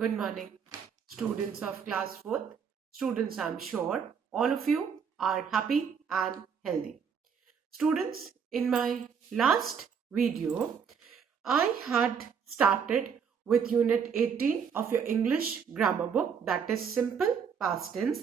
Good morning, students of class 4th. Students, I'm sure all of you are happy and healthy. Students, in my last video, I had started with Unit 18 of your English grammar book, that is simple past tense,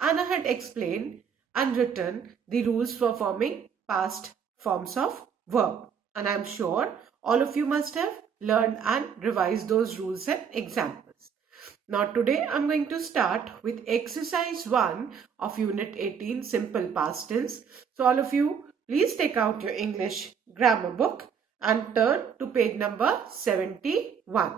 and I had explained and written the rules for forming past forms of verb. And I'm sure all of you must have learned and revised those rules and examples. Now today I'm going to start with exercise 1 of unit 18 simple past tense. So all of you please take out your English grammar book and turn to page number 71.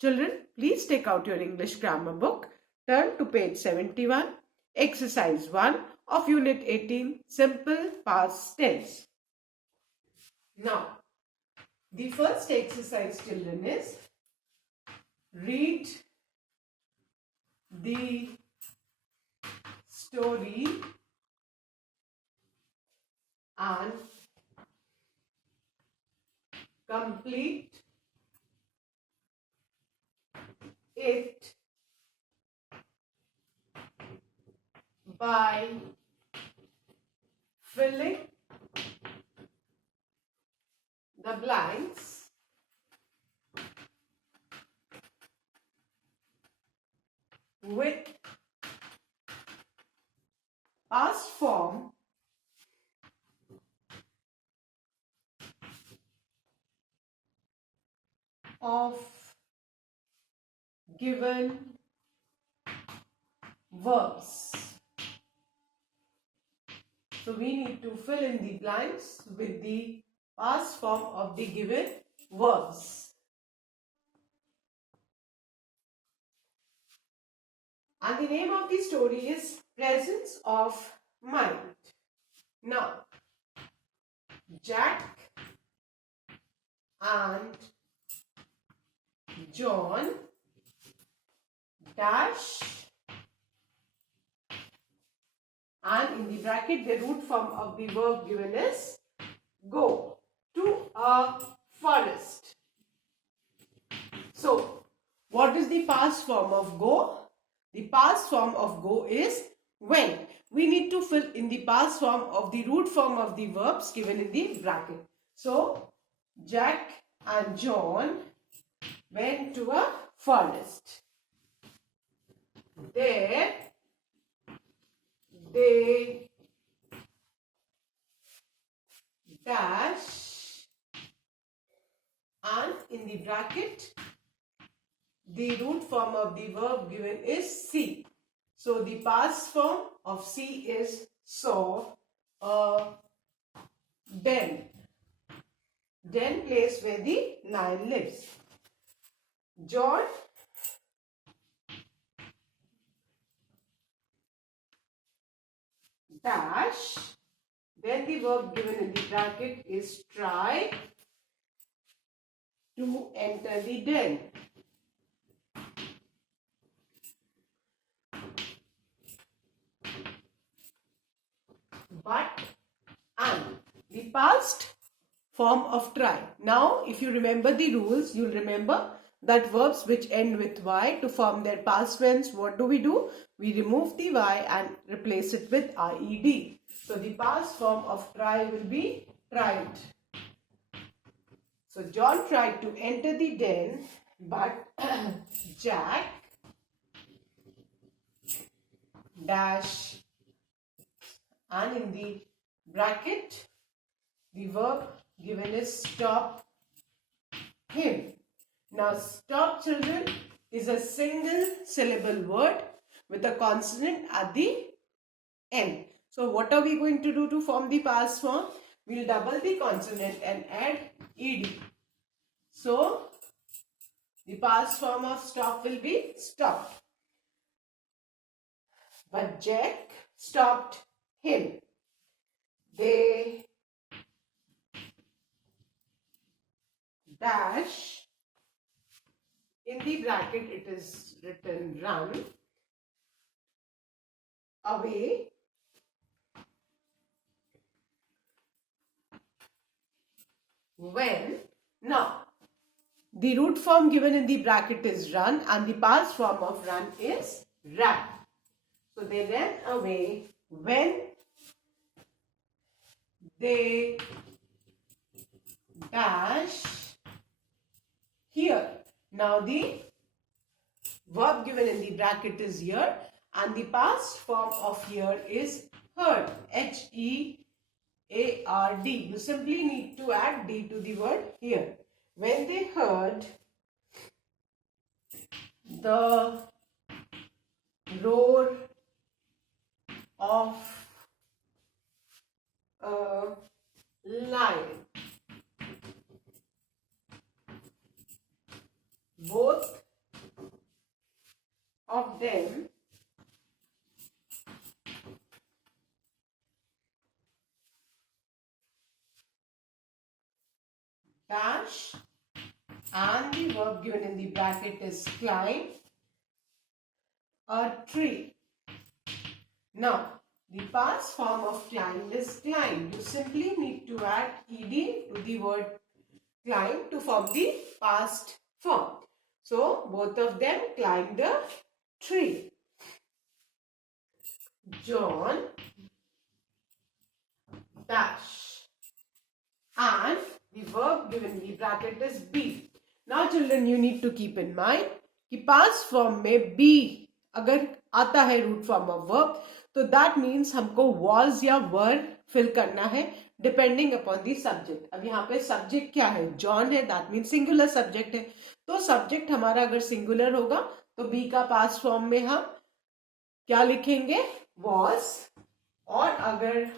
Children, please take out your English grammar book, turn to page 71, exercise 1 of unit 18 simple past tense. Now the first exercise, children, is read the story and complete it by filling the blanks with past form of given verbs. So we need to fill in the blanks with the past form of the given verbs. And the name of the story is Presence of Mind. Now, Jack and John dash, and in the bracket the root form of the verb given is go to a forest. So what is the past form of go? The past form of go is went. We need to fill in the past form of the root form of the verbs given in the bracket. So Jack and John went to a forest. There they dash, and in the bracket the root form of the verb given is see. So the past form of see is saw a den. Den, place where the lion lives. John dash, then the verb given in the bracket is try to enter the den. But and the past form of try. Now if you remember the rules, you'll remember that verbs which end with y to form their past tense, what do? We remove the y and replace it with ied. So the past form of try will be tried. So John tried to enter the den, but Jack dash, and in the bracket the verb given is stop him. Now stop, children, is a single syllable word with a consonant at the end. So what are we going to do to form the past form? We'll double the consonant and add ed. So the past form of stop will be stopped. But Jack stopped him. They dash, in the bracket it is written run away when. Now the root form given in the bracket is run and the past form of run is ran. So they ran away when they dash here. Now the verb given in the bracket is here and the past form of here is heard. H-E-A-R-D. You simply need to add D to the word here. When they heard the roar of a lion, both of them dash and the verb given in the bracket is climb a tree. Now, the past form of climb is climb. You simply need to add ed to the word climb to form the past form. So, both of them climbed a tree. John dash and the verb given in the bracket is be. Now children, you need to keep in mind कि past form में be अगर आता है root form of verb तो that means हमको was या were fill करना है depending upon the subject. अब यहाँ पे subject क्या है? John है, that means singular subject है. तो subject हमारा अगर singular होगा तो be का past form में हम क्या लिखेंगे? Was. और अगर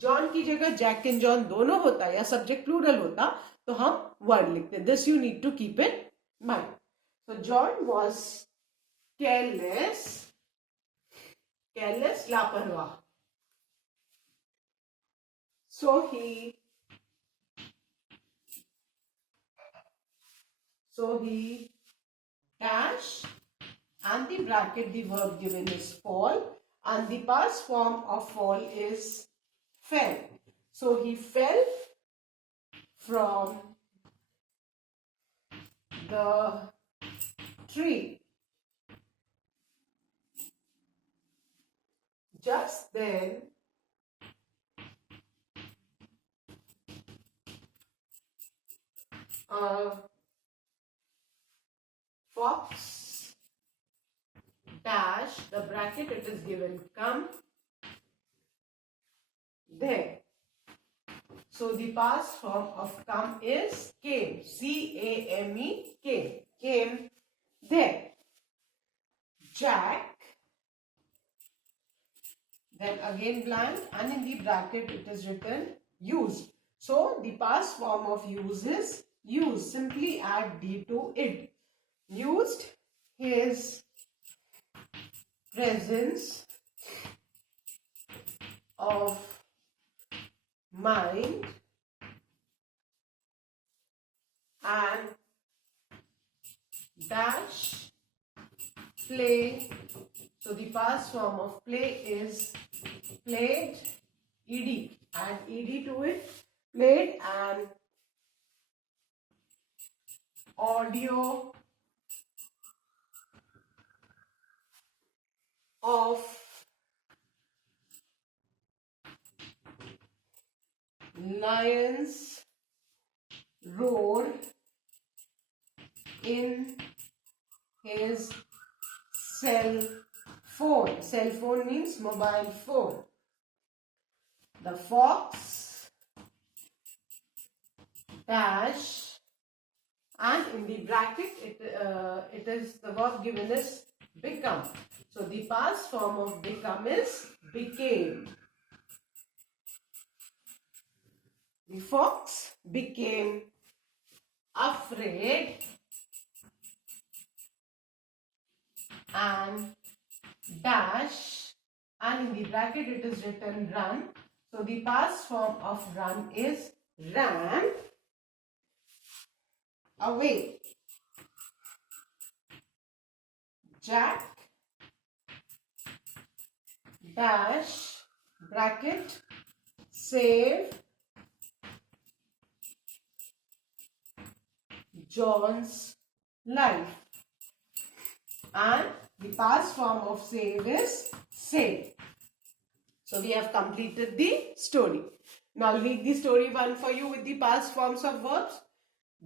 जॉन की जगह जैक एंड जॉन दोनों होता या सब्जेक्ट प्लूरल होता तो हम वर्ड लिखते. This you need to keep in mind. So John was careless, careless लापरवाह. So he dash and the bracket the verb given is fall and the past form of fall is fell. So he fell from the tree. Just then a fox dash, the bracket it is given come there. So the past form of come is came. C-A-M-E, came. Came there. Jack, then again blank and in the bracket it is written used. So the past form of use is used. Simply add D to it. Used his presence of mind and dash play. So the past form of play is played, ed, add ed to it, played and audio of lions roar in his cell phone. Cell phone means mobile phone. The fox dash and in the bracket it is the verb given is become. So the past form of become is became. The fox became afraid and dash and in the bracket it is written run. So the past form of run is ran away. Jack dash bracket save John's life. And the past form of save is saved. So we have completed the story. Now I'll read the story one for you with the past forms of verbs.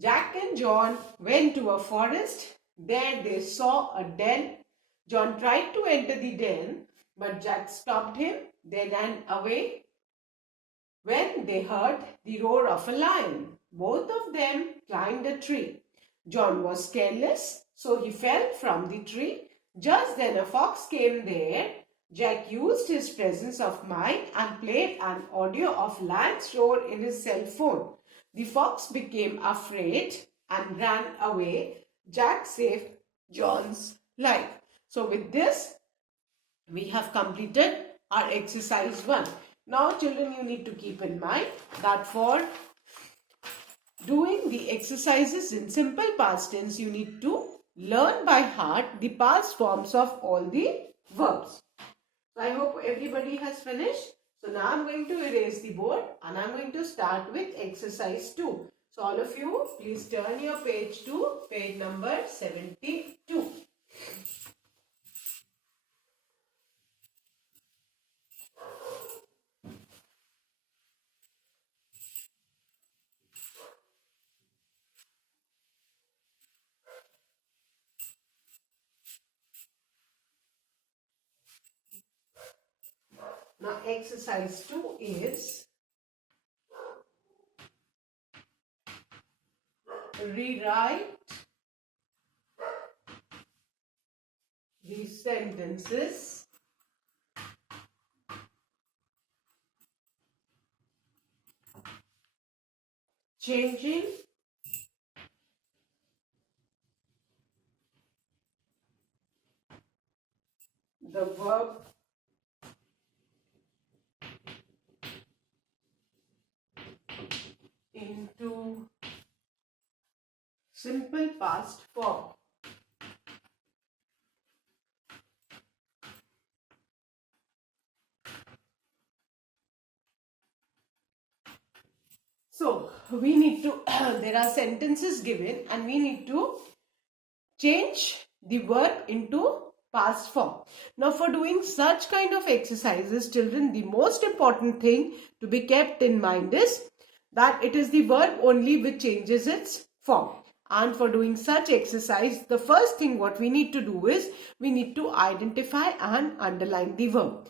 Jack and John went to a forest. There they saw a den. John tried to enter the den, but Jack stopped him. They ran away when they heard the roar of a lion. Both of them climbed a tree. John was careless, so he fell from the tree. Just then a fox came there. Jack used his presence of mind and played an audio of lion's roar in his cell phone. The fox became afraid and ran away. Jack saved John's life. So with this, we have completed our exercise 1. Now children, you need to keep in mind that for doing the exercises in simple past tense, you need to learn by heart the past forms of all the verbs. So I hope everybody has finished. So now I'm going to erase the board and I'm going to start with exercise 2. So all of you, please turn your page to page number 72. Now exercise 2 is rewrite the sentences changing the verb into simple past form. So we need to, there are sentences given and we need to change the verb into past form. Now for doing such kind of exercises, children, the most important thing to be kept in mind is that it is the verb only which changes its form. And for doing such exercise, the first thing what we need to do is we need to identify and underline the verb.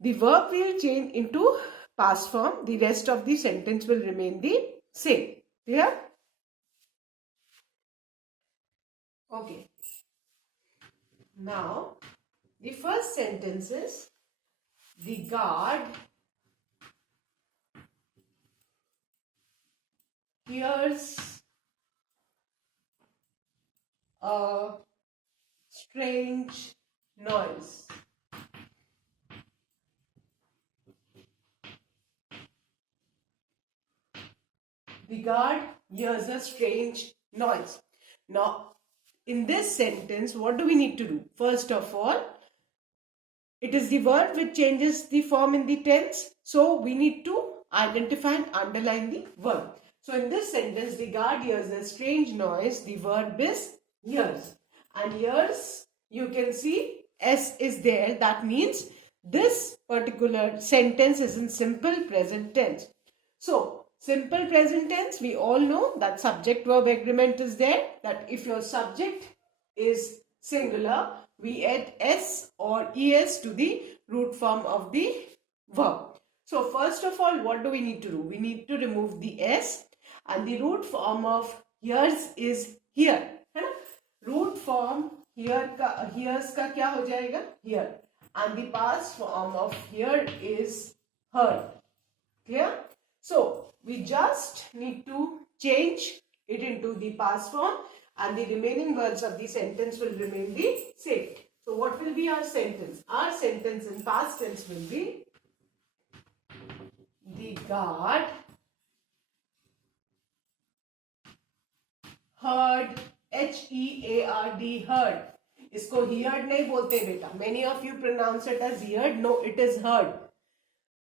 The verb will change into past form. The rest of the sentence will remain the same. Clear? Okay. Now, the first sentence is the guard hears a strange noise. The guard hears a strange noise. Now, in this sentence, what do we need to do? First of all, it is the verb which changes the form in the tense. So, we need to identify and underline the verb. So, in this sentence, the guard hears a strange noise. The verb is hears. And hears, you can see S is there. That means this particular sentence is in simple present tense. So, simple present tense, we all know that subject verb agreement is there. That if your subject is singular, we add S or ES to the root form of the verb. So first of all, what do we need to do? We need to remove the S and the root form of hears is here. Root form here का hears का क्या हो जाएगा? Here. And the past form of here is heard. Clear? So we just need to change it into the past form and the remaining words of the sentence will remain the same. So what will be our sentence? Our sentence in past tense will be the guard heard, H-E-A-R-D, heard. इसको heard नहीं बोलते बेटा. Many of you pronounce it as heard. No, it is heard.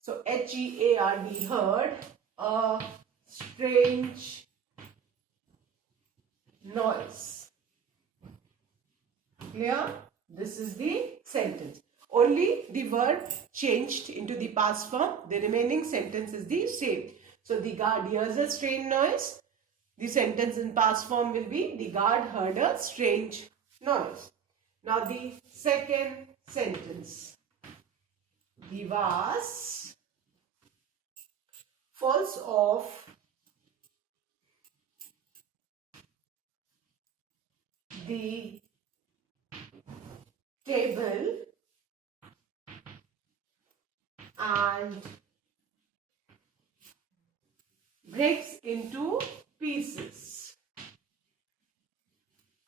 So H-E-A-R-D, heard a strange noise. Clear? This is the sentence. Only the verb changed into the past form. The remaining sentence is the same. So the guard hears a strange noise. The sentence in past form will be the guard heard a strange noise. Now the second sentence. The vase falls off the table and breaks into pieces.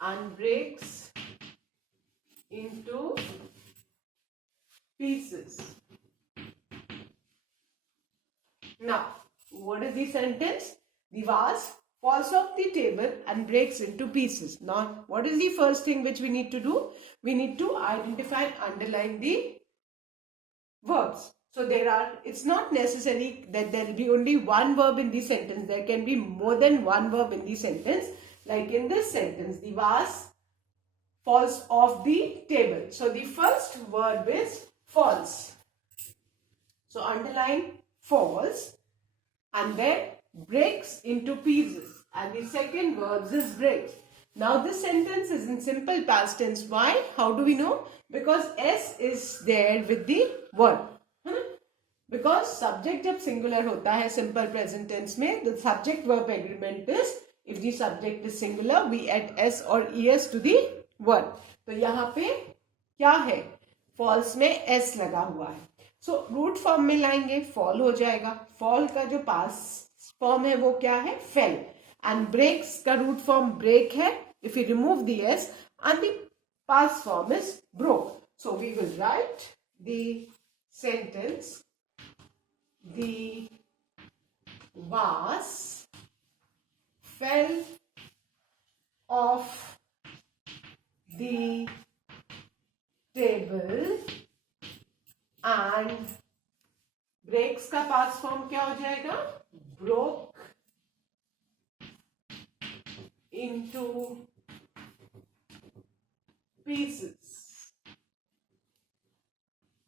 And breaks into pieces. Now, what is the sentence? The vase falls off the table and breaks into pieces. Now, what is the first thing which we need to do? We need to identify and underline the verbs. So it's not necessary that there will be only one verb in the sentence. There can be more than one verb in the sentence. Like in this sentence, the vase falls off the table. So the first verb is falls. So underline falls and then breaks into pieces. And the second verb is breaks. Now this sentence is in simple past tense. Why? How do we know? Because S is there with the verb. Because subject जब singular होता है simple present tense में, the subject verb agreement is if the subject is singular we add S or ES to the verb. तो यहाँ पे क्या है? Falls में S लगा हुआ है. So root form में लाएंगे fall हो जाएगा. Fall का जो past form है वो क्या है? Fell. And breaks का root form break है. If we remove the S and the past form is broke. So we will write the sentence. The vase fell off the table and breaks का past form क्या हो जाएगा? Broke into pieces.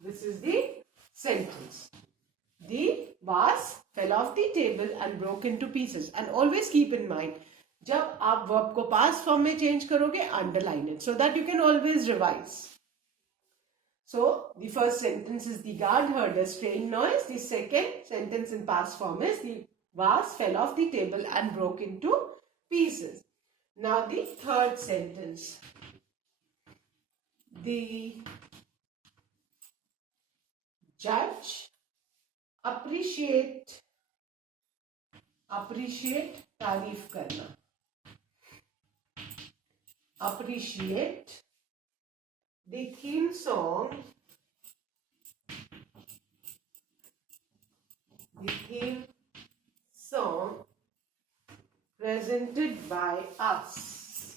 This is the sentence. The vase fell off the table and broke into pieces. And always keep in mind, जब आप verb को past form में change करोगे, underline it so that you can always revise. So the first sentence is the guard heard a strange noise. The second sentence in past form is the vase fell off the table and broke into pieces. Now the third sentence. The judge appreciate तारीफ करना. Appreciate the theme song. The theme song presented by us.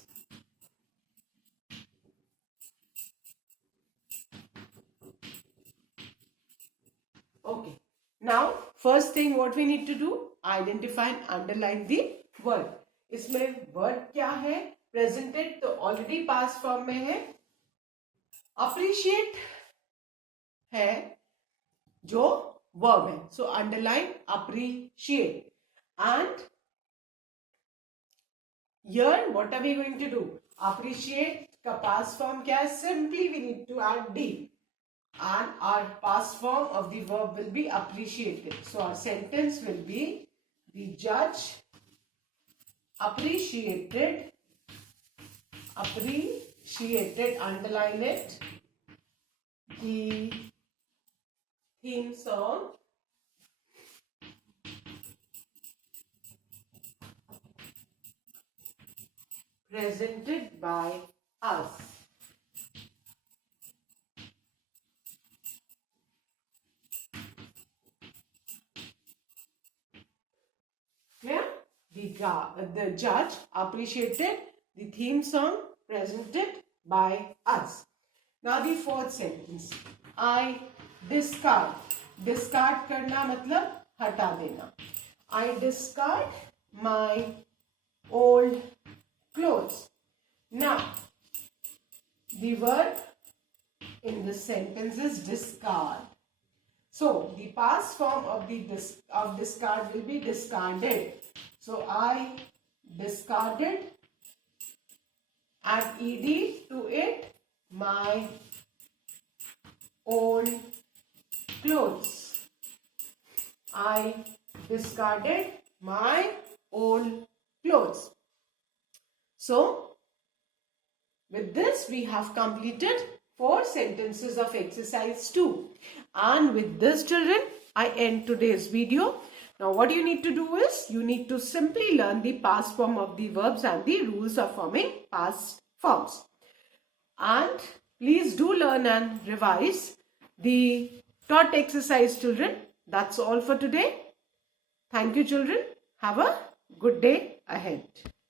Okay. Now, first thing what we need to do, identify and underline the word. इसमें word क्या है? Presented तो already past form में है. Appreciate है जो verb है. So underline appreciate. And here what are we going to do? Appreciate का past form क्या है? Simply we need to add D. And our past form of the verb will be appreciated. So our sentence will be the judge appreciated, underline it, the theme song presented by us. The judge appreciated the theme song presented by us. Now the fourth sentence. I discard. Discard करना मतलब हटा देना. I discard my old clothes. Now, the verb in this sentence is discard. So, the past form of discard will be discarded. So, I discarded, add ed to it, my old clothes. I discarded my old clothes. So, with this we have completed 4 sentences of exercise 2. And with this, children, I end today's video. Now what you need to do is, you need to simply learn the past form of the verbs and the rules of forming past forms. And please do learn and revise the taught exercise, children. That's all for today. Thank you, children. Have a good day ahead.